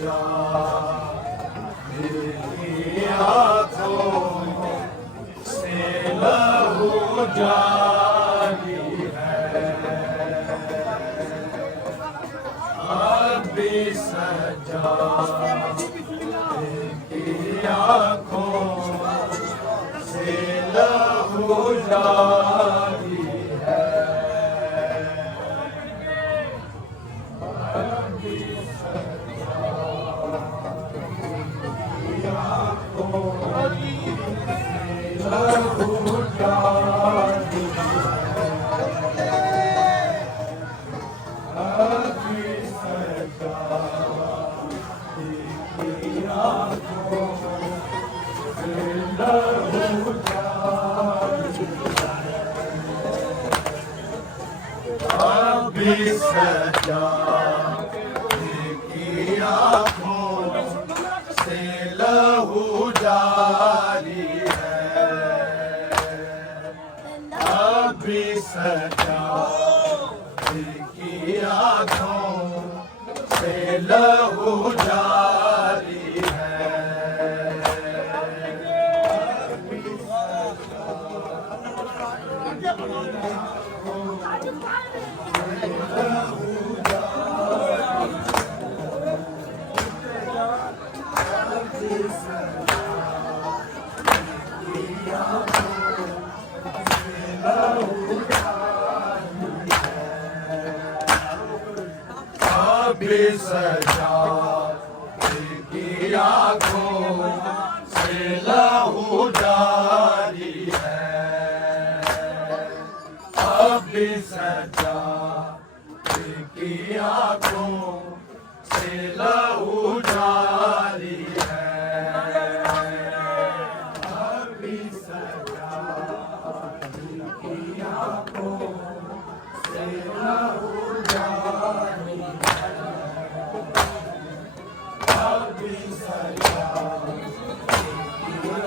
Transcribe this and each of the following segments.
सजा मेरी आँखों से लहू जारी है, अब भी सजा मेरी आँखों से लहू जारी है, अब भी सजा मेरी आँखों से लहू जारी है, अब भी सजा मेरी आँखों से लहू जारी है, अब भी सजा मेरी आँखों से लहू जारी है, अब भी सजा मेरी आँखों से लहू जारी है, अब भी सजा मेरी आँखों से लहू जारी है, अब भी सजा मेरी आँखों से लहू जारी है, अब भी सजा मेरी आँखों से लहू जारी है, अब भी सजा मेरी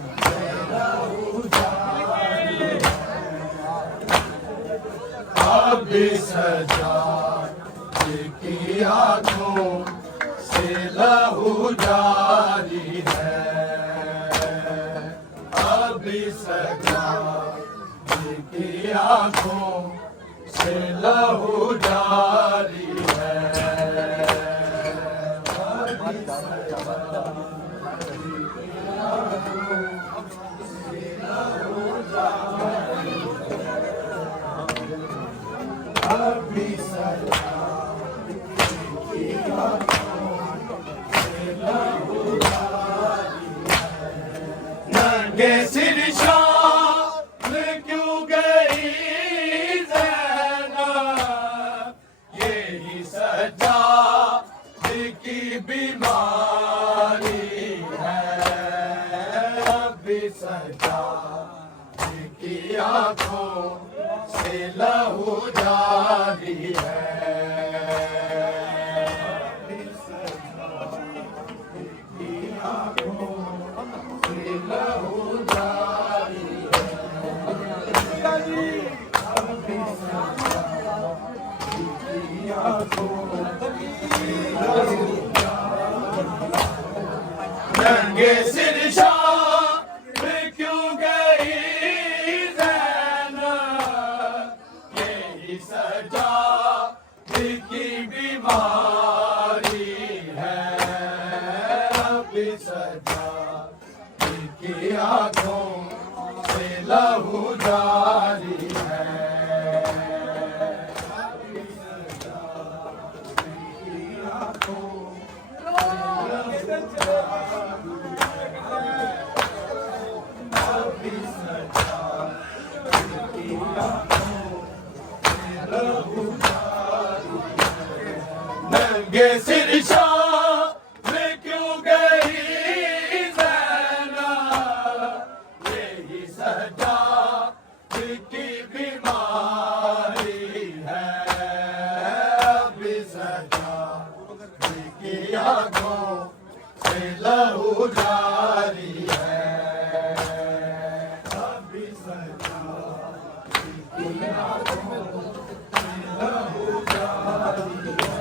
आँखों से लहू जारी है, अब भी सजा मेरी आँखों से लहू जारी है, अब भी सजा मेरी आँखों से लहू जारी है, अब भी सजा मेरी आँखों से लहू जारी है, अब भी सजा मेरी आँखों से लहू जारी है, नंगे सिर शाम क्यों गई ज़ैनब, यही सजा की बीमारी है, अब भी सजा की आँखों से लहू जारी है, अब भी सजा की आँखों से लहू जारी है, अब भी सजा की आँखों से लहू नंगे सिर शाम क्यों गई ज़ैनब, यही सजा की बीमारी है, अब भी सजा की आँखों से लहू जारी है, अब भी सजा की आँखों नंगे सिर शाम क्यों गई ज़ैनब, यही सजा की बीमारी है, अब भी सजा की आँखों से लहू जारी है, अब भी सजा की आँखों से लहू जारी है,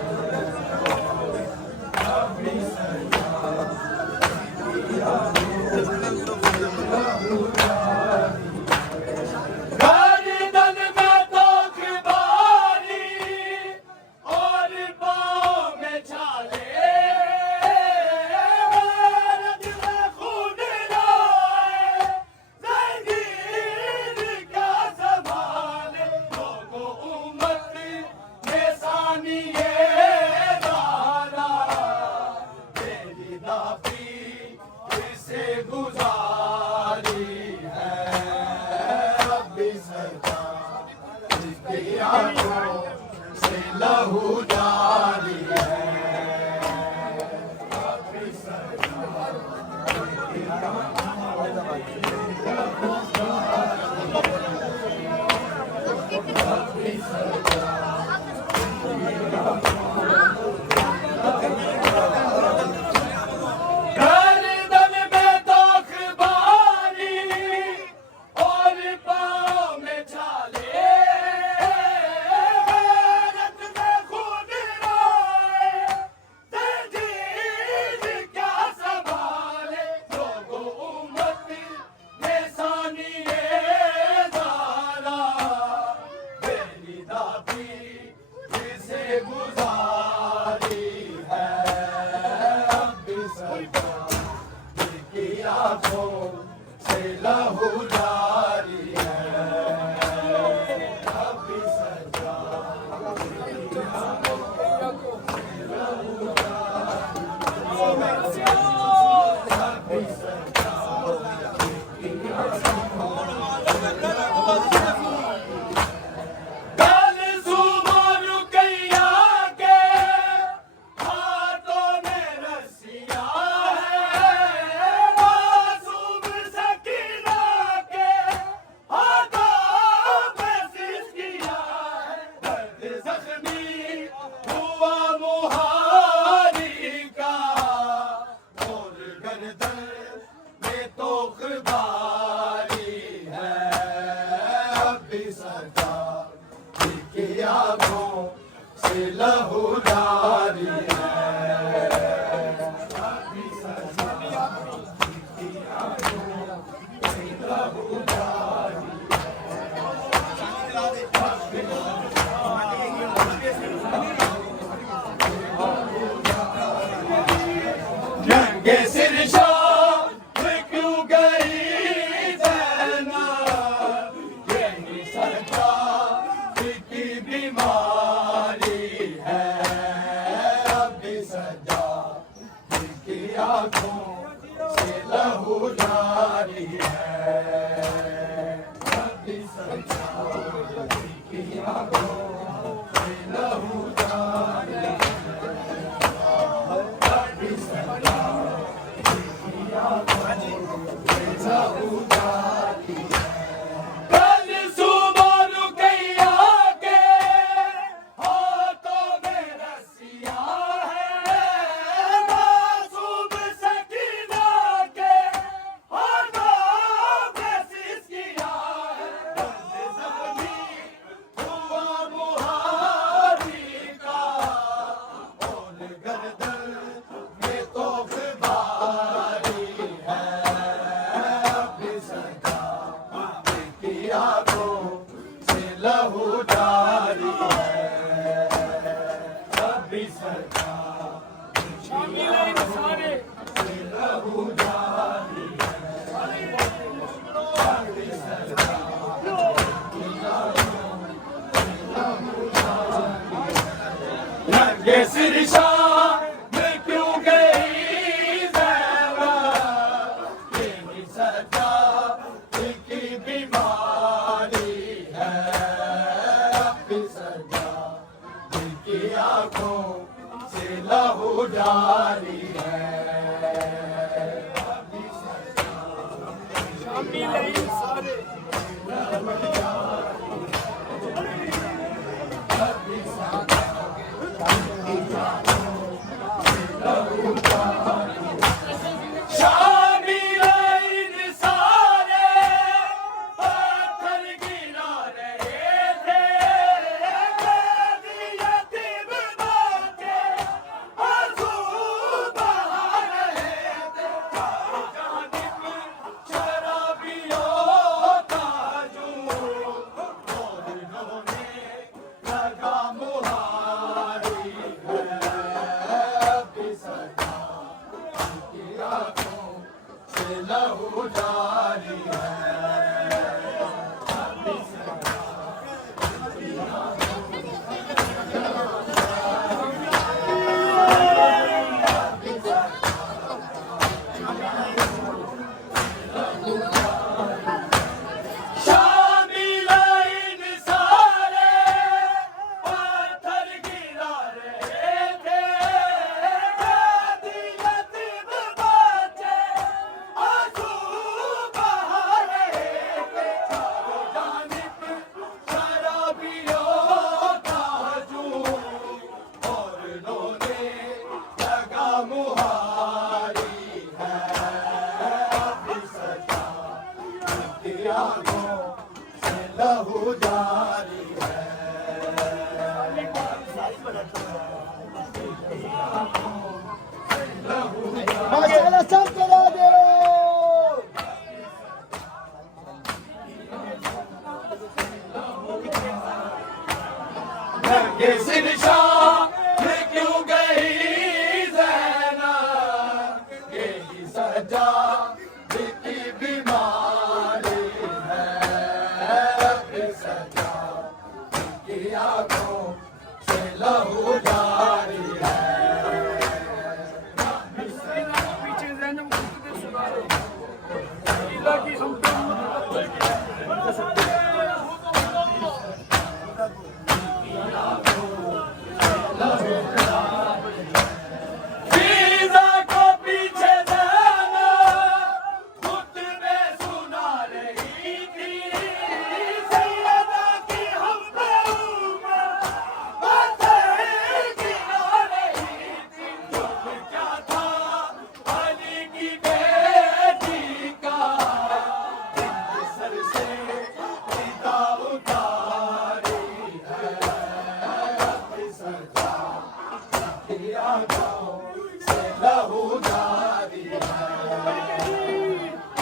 से लहू जारी है,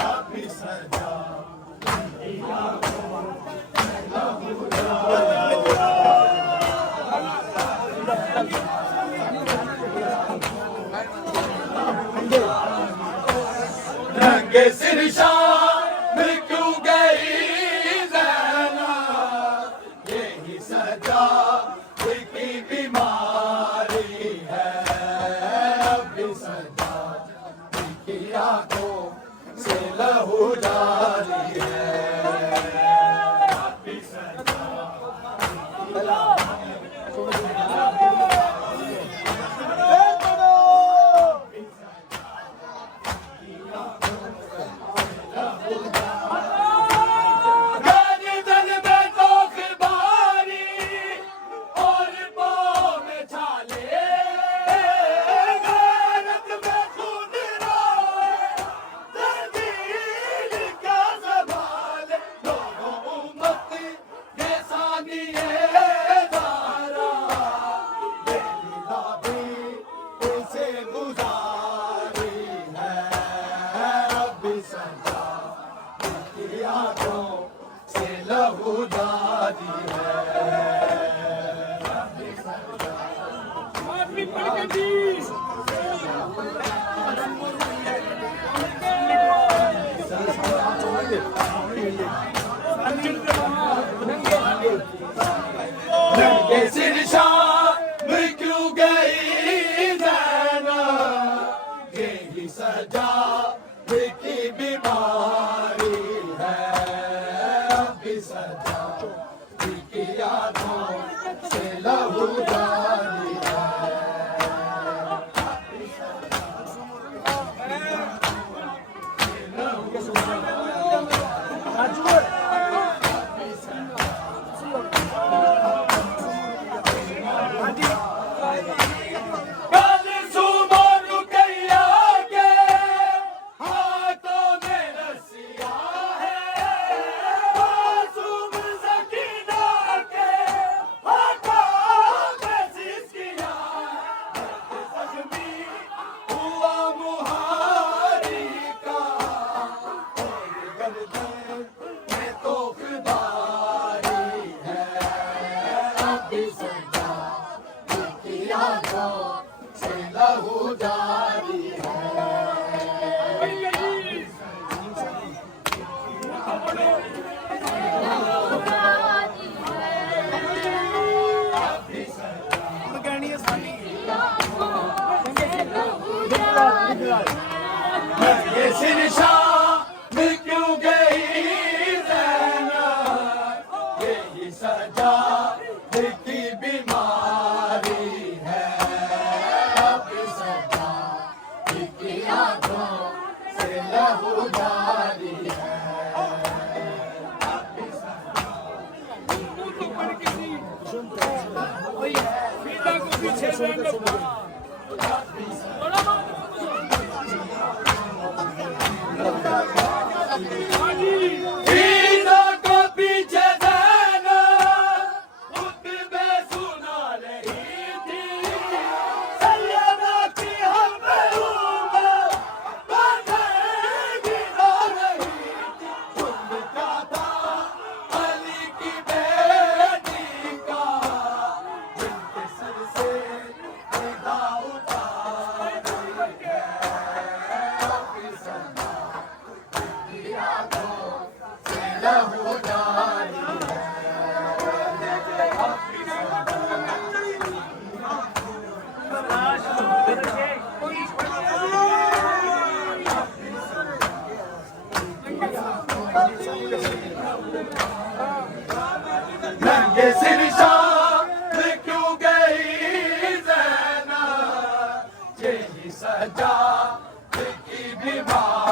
अब भी सजा रंगे सिर शाम क्यों गई ज़ैना, यही सजा की बीमारी है, अब भी सजा की आंखों से लहू जारी है, अब भी सजा लहू जारी है, रंगे सिर शाम क्यों गई ज़ैना, यही सजा की बीमारी है, अब भी सजा की यादों से लहू जारी है, से लहू जारी है, ये सिर शाम क्यों गई ज़ैना, यही सजा की बीमारी है, अब सजा की आंखों से लहू जारी है, ईदा को पीछे ज़ैना खुतबे सुना रही थी, सैयदा की हम उम्र बंधेगी रो रही थी, उनका था अली की बेटी का, जिनके सर से निगाह उतारी है, अब सजा की आंखों से लहू जारी है, रंगे सिर शाम क्यों गई ज़ैना, यही सजा की बीमारी